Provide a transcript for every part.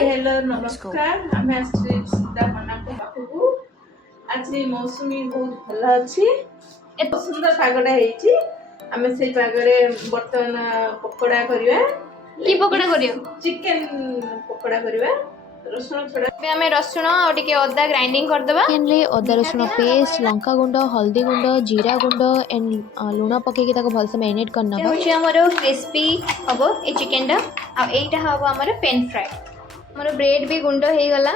Hello नमस्कार आम सीता मना पाखु आज मौसमी बहुत भल अच्छी एत सुंदर पागटा होती आम से पागरे बर्तमान पकोड़ा करवा की पकोड़ा करियो चिकन पकोड़ा करवा रसुण छड़ा आम रसुण और टिके अदा ग्राइंडिंग कर देबा चिकेन रे अदा रसुण पेस्ट लंका गुंड हल्दी गुंड जीरा गुंड एंड लुण पकेकी ताको भलसे मैरिनेट करना होची हमरो क्रिस्पी हबो ए चिकन टा आ एटा हबो हमरो पेन फ्राई हमरो ब्रेड भी गुंड हे गला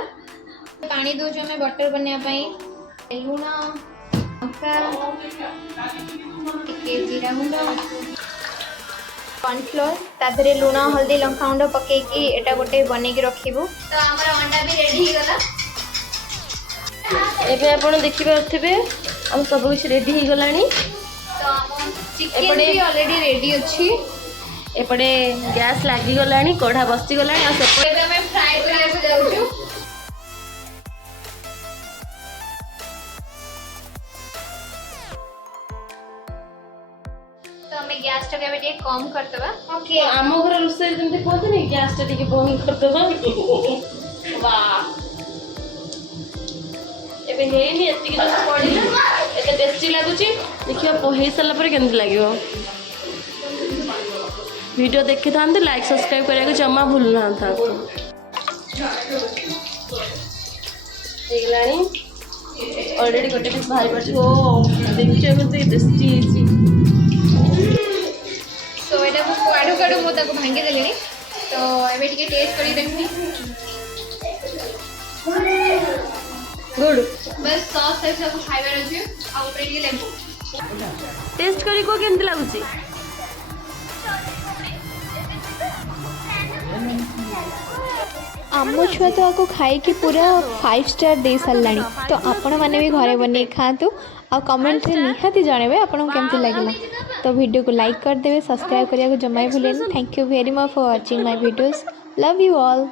पानी दो जो हमें बटर बनया पई लुण लंका टिके जीरा गुंड कॉर्नफ्लोर तादरे लुण हल्दी लंका गुंड पकेकी एटा गोटे बनेकी रखिबो तो हमर अंडा भी रेडी हे गला एबे आपण देखि पारथिबे हम सब कुछ रेडी हे गलानी तो हम चिकन भी ऑलरेडी रेडी अछि एपटे गैस लागी गलानी कोढ़ा बसी गलानी आ सेपटे एबे हमें फ्राई करिया को जाउछु तो हमें गैस टा के कम कर देबा ओके आम घर रुसे जंते कहते नहीं गैस टा टिके बंद कर देबा वाह एबे हेनी एति के जस पड़िला एते टेस्टी लागुची देखियो पोहे सला पर केंद लागियो वीडियो देखि थांते लाइक सब्सक्राइब करिया को जम्मा भूल ना था देखलानी ऑलरेडी गोटे पीस बाहर पड़छ ओ देखियो मते टेस्टी छी तो एटा को काडू काडू मो ताको भांगे देलेनी तो एबे टिके टेस्ट करी देखनी गुड बस सॉस से सब खाइबार अछि आ ऊपर टिके लेंबू टेस्ट करी को केंद लागुची आम छुआ तो आपको खाई कि पूरा 5 स्टार दे साराणी तो आपण मैंने भी घरे बने खातु आ कमेंट रे निहाती जानवे आपन केमती लागला तो वीडियो को लाइक कर देवे सब्सक्राइब करिया को जमाई भूलेन thank you very much for watching my videos love you all.